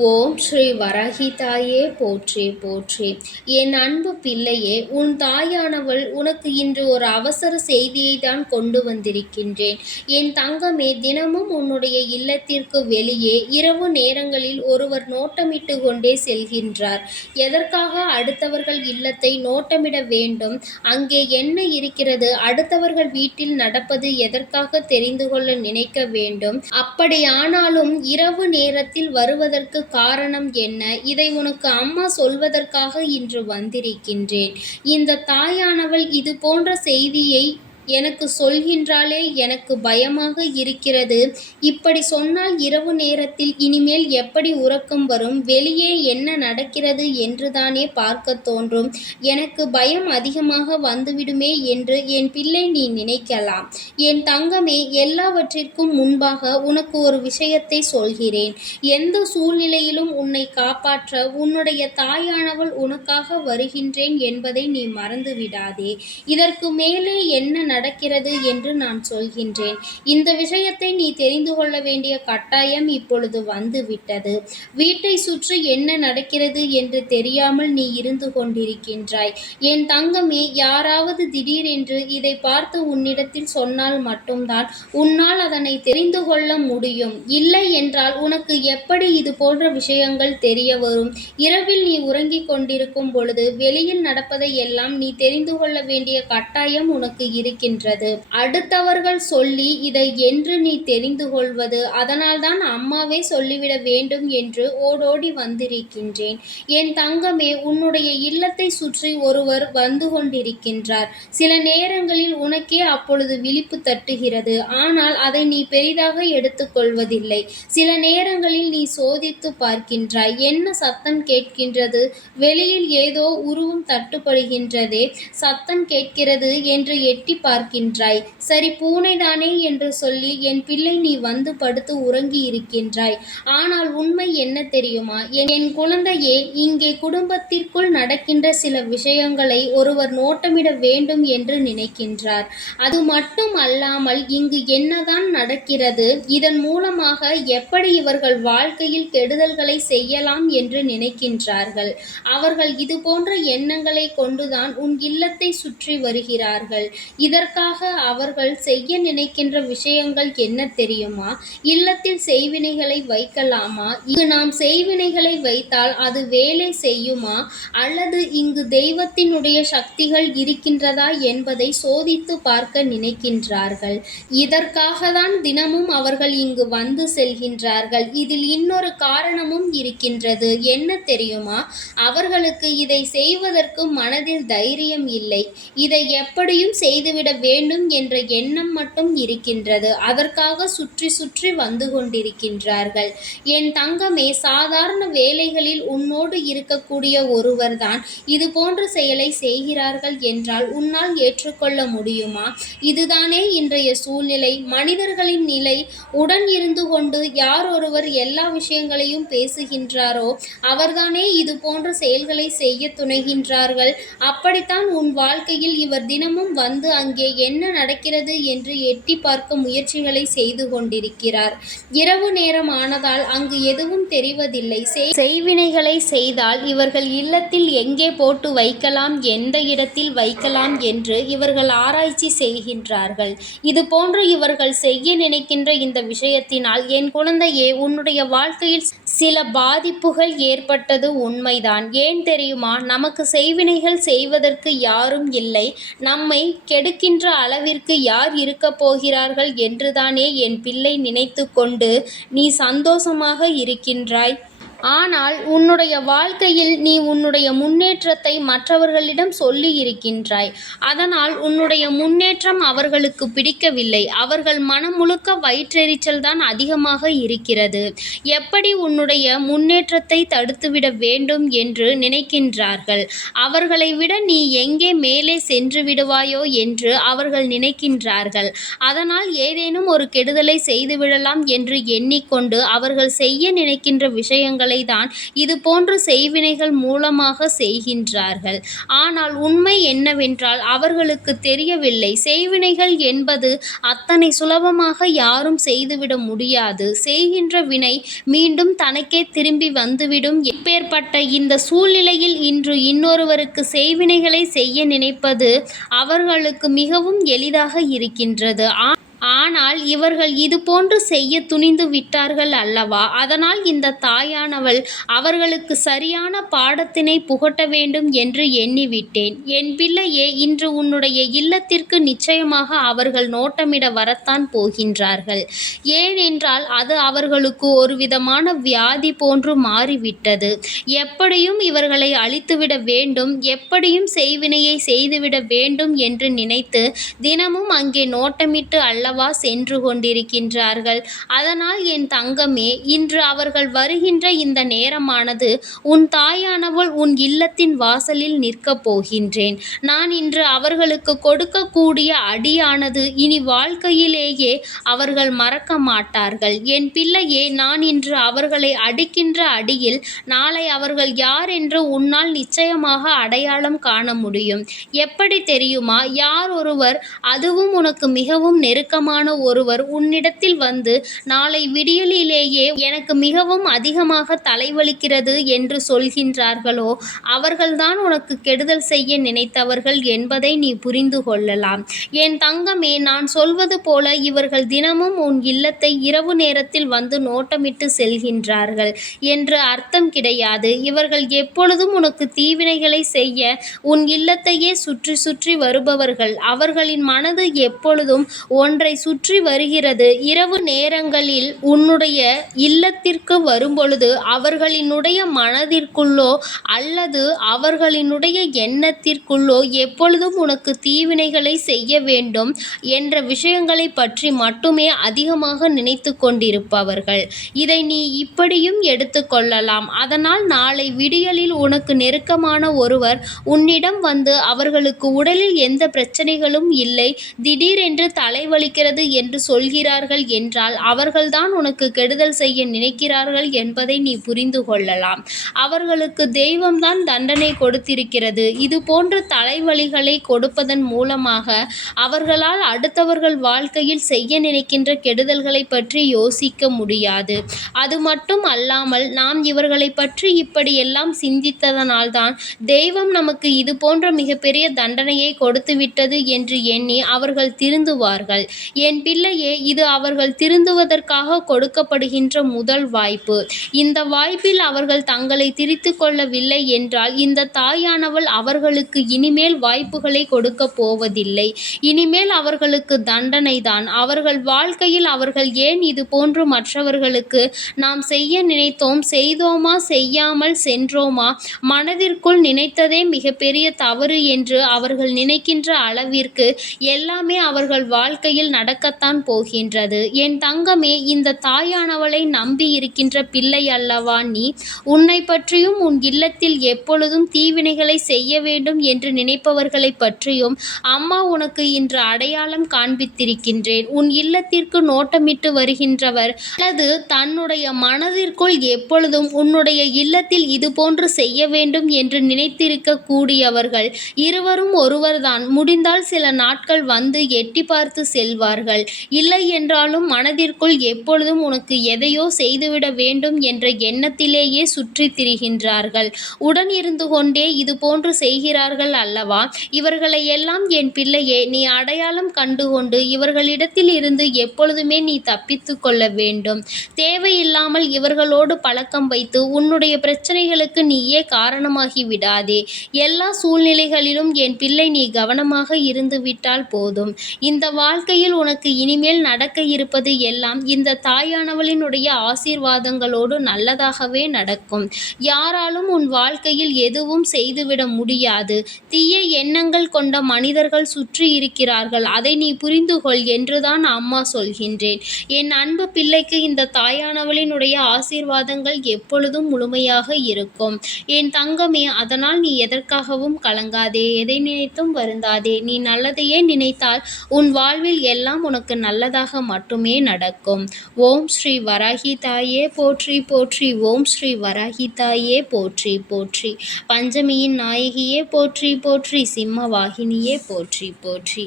ஓம் ஸ்ரீ வராகி தாயே போற்றி போற்றி. என் அன்பு பிள்ளையே, உன் தாயானவள் உனக்கு இன்று ஒரு அவசர செய்தியை தான் கொண்டு வந்திருக்கின்றேன். என் தங்கமே, தினமும் உன்னுடைய இல்லத்திற்கு வெளியே இரவு நேரங்களில் ஒருவர் நோட்டமிட்டு கொண்டே செல்கின்றார். எதற்காக அடுத்தவர்கள் இல்லத்தை நோட்டமிட வேண்டும்? அங்கே என்ன இருக்கிறது? அடுத்தவர்கள் வீட்டில் நடப்பது எதற்காக தெரிந்து கொள்ள நினைக்க வேண்டும்? அப்படியானாலும் இரவு நேரத்தில் வருவதற்கு காரணம் என்ன? இதை உனக்கு அம்மா சொல்வதற்காக இன்று வந்திருக்கின்றேன். இந்த தாயானவள் இது போன்ற செய்தியை எனக்கு சொல்கின்றாளே, எனக்கு பயமாக இருக்கிறது. இப்படி சொன்னால் இரவு நேரத்தில் இனிமேல் எப்படி உறக்கம் வரும்? வெளியே என்ன நடக்கிறது என்றுதானே பார்க்க தோன்றும். எனக்கு பயம் அதிகமாக வந்துவிடுமே என்று என் பிள்ளை நீ நினைக்கலாம். என் தங்கமே, எல்லாவற்றிற்கும் முன்பாக உனக்கு ஒரு விஷயத்தை சொல்கிறேன். எந்த சூழ்நிலையிலும் உன்னை காப்பாற்ற உன்னுடைய தாயானவள் உனக்காக வருகின்றேன் என்பதை நீ மறந்து விடாதே. இதற்கு மேலே என்ன நடக்கிறது என்று நான் சொல்கின்றேன். இந்த விஷயத்தை நீ தெரிந்து கொள்ள வேண்டிய கட்டாயம் இப்பொழுது வந்துவிட்டது. வீட்டை சுற்றி என்ன நடக்கிறது என்று தெரியாமல் நீ இருந்து கொண்டிருக்கின்றாய். என் தங்கமே, யாராவது திடீரென்று இதை பார்த்து உன்னிடத்தில் சொன்னால் மட்டும்தான் உன்னால் அதனை தெரிந்து கொள்ள முடியும். இல்லை என்றால் உனக்கு எப்படி இது போன்ற விஷயங்கள் தெரிய வரும்? இரவில் நீ உறங்கிக் கொண்டிருக்கும் பொழுது வெளியில் நடப்பதை எல்லாம் நீ தெரிந்து கொள்ள வேண்டிய கட்டாயம் உனக்கு இருக்கின்றது. அடுத்தவர்கள் சொல்லி இதை என்று நீ தெரிந்து கொள்வது? அதனால்தான் அம்மாவே சொல்லிவிட வேண்டும் என்று ஓடோடி வந்திருக்கின்றேன். என் தங்கமே, உன்னுடைய இல்லத்தை சுற்றி ஒருவர் வந்து கொண்டிருக்கின்றார். சில நேரங்களில் உனக்கே அப்பொழுது விழிப்பு தட்டுகிறது. ஆனால் அதை நீ பெரிதாக எடுத்துக்கொள்வதில்லை. சில நேரங்களில் நீ சோதித்து பார்க்கின்றாய். என்ன சத்தம் கேட்கின்றது? வெளியில் ஏதோ உருவம் தட்டுப்படுகின்றதே, சத்தம் கேட்கிறது என்று எட்டி பார்க்கின்றாய். சரி, பூனைதானே என்று சொல்லி என் பிள்ளை நீ வந்து படுத்து உறங்கி இருக்கின்றாய். ஆனால் உண்மை என்ன தெரியுமா? என் குழந்தையே, இங்கே குடும்பத்திற்குள் நடக்கின்ற சில விஷயங்களை ஒருவர் நோட்டமிட வேண்டும் என்று நினைக்கின்றார். அது மட்டும் அல்லாமல் இங்கு என்னதான் நடக்கிறது, இதன் மூலமாக எப்படி இவர்கள் வாழ்க்கையில் கெடுதல்களை செய்யலாம் என்று நினைக்கின்றார்கள். அவர்கள் இது போன்ற எண்ணங்களை கொண்டுதான் உன் இல்லத்தை சுற்றி வருகிறார்கள். இதற்காக அவர்கள் செய்ய நினைக்கின்ற விஷயங்கள் என்ன தெரியுமா? இல்லத்தில் செய்வினைகளை வைக்கலாமா? இங்கு நாம் செய்வினைகளை வைத்தால் அது வேலை செய்யுமா? அல்லது இங்கு தெய்வத்தினுடைய சக்திகள் இருக்கின்றதா என்பதை சோதித்து பார்க்க நினைக்கின்றார்கள். இதற்காக தான் தினமும் அவர்கள் இங்கு வந்து செல்கின்றார்கள். இதில் இன்னொரு காரணமும் இருக்கின்றது. என்ன தெரியுமா? அவர்களுக்கு இதை செய்வதற்கு மனதில் தைரியம் இல்லை. இதை எப்படியும் செய்துவிட வேண்டும் என்ற எண்ணம் மட்டும் இருக்கின்றது. அதற்காக சுற்றி சுற்றி வந்து கொண்டிருக்கின்றார்கள். என் தங்கமே, சாதாரண வேலைகளில் உன்னோடு இருக்கக்கூடிய ஒருவர்தான் இது போன்ற செயலை செய்கிறார்கள் என்றால் உன்னால் ஏற்றுக்கொள்ள முடியுமா? இதுதானே இன்றைய சூழ்நிலை, மனிதர்களின் நிலை. உடன் இருந்து கொண்டு யார் ஒருவர் எல்லா விஷயங்களையும் பேசுகின்றாரோ அவர்தானே இது போன்ற செயல்களை செய்ய துணைகின்றார்கள். அப்படித்தான் உன் வாழ்க்கையில் இவர் தினமும் வந்து அங்கே என்ன நடக்கிறது என்று எட்டி பார்க்க முயற்சிகளை செய்து கொண்டிருக்கிறார். இரவு நேரம் ஆனதால் அங்கு எதுவும் தெரிவதில்லை. செய்வினைகளை செய்தால் இவர்கள் இல்லத்தில் எங்கே போட்டு வைக்கலாம், எந்த இடத்தில் வைக்கலாம் என்று இவர்கள் ஆராய்ச்சி செய்கின்றார்கள். இது போன்று இவர்கள் செய்ய நினைக்கின்ற இந்த விஷயத்தினால் என் குழந்தையே, உன்னுடைய வாழ்க்கையில் சில பாதிப்புகள் ஏற்பட்டது உண்மைதான். ஏன் தெரியுமா? நமக்கு செய்வினைகள் செய்வதற்கு யாரும் இல்லை. நம்மை கெடுக்கின்ற அளவிற்கு யார் இருக்கப் போகிறார்கள் என்றுதானே என் பிள்ளை நினைத்து கொண்டு நீ சந்தோஷமாக இருக்கின்றாய். ஆனால் உன்னுடைய வாழ்க்கையில் நீ உன்னுடைய முன்னேற்றத்தை மற்றவர்களிடம் சொல்லி இருக்கின்றாய். அதனால் உன்னுடைய முன்னேற்றம் அவர்களுக்கு பிடிக்கவில்லை. அவர்கள் மனம் முழுக்க வயிற்றெரிச்சல் தான் அதிகமாக இருக்கிறது. எப்படி உன்னுடைய முன்னேற்றத்தை தடுத்துவிட வேண்டும் என்று நினைக்கின்றார்கள். அவர்களை விட நீ எங்கே மேலே சென்று விடுவாயோ என்று அவர்கள் நினைக்கின்றார்கள். அதனால் ஏதேனும் ஒரு கெடுதலை செய்துவிடலாம் என்று எண்ணிக்கொண்டு அவர்கள் செய்ய நினைக்கின்ற விஷயங்களை தான் இதுபோன்ற செய்வினைகள் மூலமாக செய்கின்றார்கள். ஆனால் உண்மை என்னவென்றால் அவர்களுக்கு தெரியவில்லை. செய்வினைகள் என்பது அத்தனை சுலபமாக யாரும் செய்துவிட முடியாது. செய்கின்ற வினை மீண்டும் தனக்கே திரும்பி வந்துவிடும். இப்பேற்பட்ட இந்த சூழ்நிலையில் இன்று இன்னொருவருக்கு செய்வினைகளை செய்ய நினைப்பது அவர்களுக்கு மிகவும் எளிதாக இருக்கின்றது. ஆனால் இவர்கள் இதுபோன்று செய்ய துணிந்து விட்டார்கள் அல்லவா? அதனால் இந்த தாயானவள் அவர்களுக்கு சரியான பாடத்தினை புகட்ட வேண்டும் என்று எண்ணிவிட்டேன். என் பிள்ளையே, இன்று உன்னுடைய இல்லத்திற்கு நிச்சயமாக அவர்கள் நோட்டமிட வரத்தான் போகின்றார்கள். ஏனென்றால் அது அவர்களுக்கு ஒரு விதமான வியாதி போன்று மாறிவிட்டது. எப்படியும் இவர்களை அழித்துவிட வேண்டும், எப்படியும் செய்வினையை செய்துவிட வேண்டும் என்று நினைத்து தினமும் அங்கே நோட்டமிட்டு அல்லவா சென்று கொண்டிருக்கின்றார்கள். அதனால் என் தங்கமே, இன்று அவர்கள் வருகின்ற இந்த நேரமானது உன் தாயானவள் உன் இல்லத்தின் வாசலில் நிற்கப் போகின்றேன். நான் இன்று அவர்களுக்கு கொடுக்கக்கூடிய அடியானது இனி வாழ்க்கையிலேயே அவர்கள் மறக்க மாட்டார்கள். என் பிள்ளையே, நான் இன்று அவர்களை அடிக்கின்ற அடியில் நாளை அவர்கள் யார் என்று உன்னால் நிச்சயமாக அடையாளம் காண முடியும். எப்படி தெரியுமா? யார் ஒருவர், அதுவும் உனக்கு மிகவும் நெருக்கமான ஒருவர் உன்னிடத்தில் வந்து நாளை விடியலிலேயே எனக்கு மிகவும் அதிகமாக தலைவலிக்கிறது என்று சொல்கின்றார்களோ அவர்கள்தான் உனக்கு கெடுதல் செய்ய நினைத்தவர்கள் என்பதை நீ புரிந்து கொள்ளலாம். என் தங்கமே, நான் சொல்வது போல இவர்கள் தினமும் உன் இல்லத்தை இரவு நேரத்தில் வந்து நோட்டமிட்டு செல்கின்றார்கள் என்று அர்த்தம் கிடையாது. இவர்கள் எப்பொழுதும் உனக்கு தீவினைகளை செய்ய உன் இல்லத்தையே சுற்றி சுற்றி வருபவர்கள். அவர்களின் மனது எப்பொழுதும் ஒன்றை சுற்றி வருகிறது. இரவு நேரங்களில் உன்னுடைய இல்லத்திற்கு வரும்பொழுது அவர்களினுடைய மனதிற்குள்ளோ அல்லது அவர்களினுடைய எண்ணத்திற்குள்ளோ எப்பொழுதும் உனக்கு தீவினைகளை செய்ய வேண்டும் என்ற விஷயங்களை பற்றி மட்டுமே அதிகமாக நினைத்து கொண்டிருப்பவர்கள். இதை நீ இப்படியும் எடுத்துக்கொள்ளலாம். அதனால் நாளை விடியலில் உனக்கு நெருக்கமான ஒருவர் உன்னிடம் வந்து அவர்களுக்கு உடலில் எந்த பிரச்சனைகளும் இல்லை, திடீரென்று தலைவலிக்கிறது என்று சொல்கிறார்கள் என்றால் அவர்கள்தான் உனக்கு கெடுதல் செய்ய நினைக்கிறார்கள் என்பதை நீ புரிந்து கொள்ளலாம். அவர்களுக்கு தெய்வம்தான் தண்டனை கொடுத்திருக்கிறது. இது போன்ற தலைவலிகளை கொடுப்பதன் மூலமாக அவர்களால் அடுத்தவர்கள் வாழ்க்கையில் செய்ய நினைக்கின்ற கெடுதல்களை பற்றி யோசிக்க முடியாது. அது மட்டும் அல்லாமல் நாம் இவர்களை பற்றி இப்படியெல்லாம் சிந்தித்ததனால்தான் தெய்வம் நமக்கு இது போன்ற மிகப்பெரிய தண்டனையை கொடுத்துவிட்டது என்று எண்ணி அவர்கள் திருந்துவார்கள். என் பிள்ளையே, இது அவர்கள் திருந்துவதற்காக கொடுக்கப்படுகின்ற முதல் வாய்ப்பு. இந்த வாய்ப்பில் அவர்கள் தங்களை திரித்துக் கொள்ளவில்லை என்றால் இந்த தாயானவள் அவர்களுக்கு இனிமேல் வாய்ப்புகளை கொடுக்க போவதில்லை. இனிமேல் அவர்களுக்கு தண்டனை தான். அவர்கள் வாழ்க்கையில் அவர்கள் ஏன் இது போன்று மற்றவர்களுக்கு நாம் செய்ய நினைத்தோம், செய்தோமா, செய்யாமல் சென்றோமா, மனதிற்குள் நினைத்ததே மிகப்பெரிய தவறு என்று அவர்கள் நினைக்கின்ற அளவிற்கு எல்லாமே அவர்கள் வாழ்க்கையில் நடக்கத்தான் போகின்றது. என் தங்கமே, இந்த தாயானவளை நம்பி இருக்கின்ற பிள்ளை அல்லவா நீ? உன்னை பற்றியும் உன் இல்லத்தில் எப்பொழுதும் தீவினைகளை செய்ய வேண்டும் என்று நினைப்பவர்களை பற்றியும் அம்மா உனக்கு இன்று அடையாளம் காண்பித்திருக்கின்றேன். உன் இல்லத்திற்கு நோட்டமிட்டு வருகின்றவர் அல்லது தன்னுடைய மனதிற்குள் எப்பொழுதும் உன்னுடைய இல்லத்தில் இதுபோன்று செய்ய வேண்டும் என்று நினைத்திருக்க கூடியவர்கள் இருவரும் ஒருவர்தான். முடிந்தால் சில நாட்கள் வந்து எட்டி பார்த்து செல்வார்கள். இல்லை என்றாலும் மனதிற்குள் எப்பொழுதும் உனக்கு எதையோ செய்துவிட வேண்டும் என்ற எண்ணத்திலேயே சுற்றி திரிகின்றார்கள். உடன் இருந்து கொண்டே இது போன்று செய்கிறார்கள் அல்லவா? இவர்களை எல்லாம் என் பிள்ளையே நீ அடையாளம் கண்டுகொண்டு இவர்களிடத்தில் இருந்து எப்பொழுதுமே நீ தப்பித்து கொள்ள வேண்டும். தேவையில்லாமல் இவர்களோடு பழக்கம் வைத்து உன்னுடைய பிரச்சனைகளுக்கு நீயே காரணமாகி விடாதே. எல்லா சூழ்நிலைகளிலும் என் பிள்ளை நீ கவனமாக இருந்து விட்டால் போதும். இந்த வாழ்க்கையில் உனக்கு இனிமேல் நடக்க இருப்பது எல்லாம் இந்த தாயானவளினுடைய ஆசீர்வாதங்களோடு நல்லதாகவே நடக்கும். யாராலும் உன் வாழ்க்கையில் எதுவும் செய்துவிட முடியாது. தீய எண்ணங்கள் கொண்ட மனிதர்கள் சுற்றி இருக்கிறார்கள். அதை நீ புரிந்து கொள் என்றுதான் அம்மா சொல்கின்றேன். என் அன்பு பிள்ளைக்கு இந்த தாயானவளினுடைய ஆசீர்வாதங்கள் எப்பொழுதும் முழுமையாக இருக்கும். என் தங்கமே, அதனால் நீ எதற்காகவும் கலங்காதே, எதை நினைத்தும் வருந்தாதே. நீ நல்லதையே நினைத்தால் உன் வாழ்வில் எல்லாம் உனக்கு நல்லதாக மட்டுமே நடக்கும். ஓம் ஸ்ரீ வராகி தாயே போற்றி போற்றி. ஓம் ஸ்ரீ வராகி தாயே போற்றி போற்றி. பஞ்சமியின் நாயகியே போற்றி போற்றி. சிம்ம வாகினியே போற்றி போற்றி.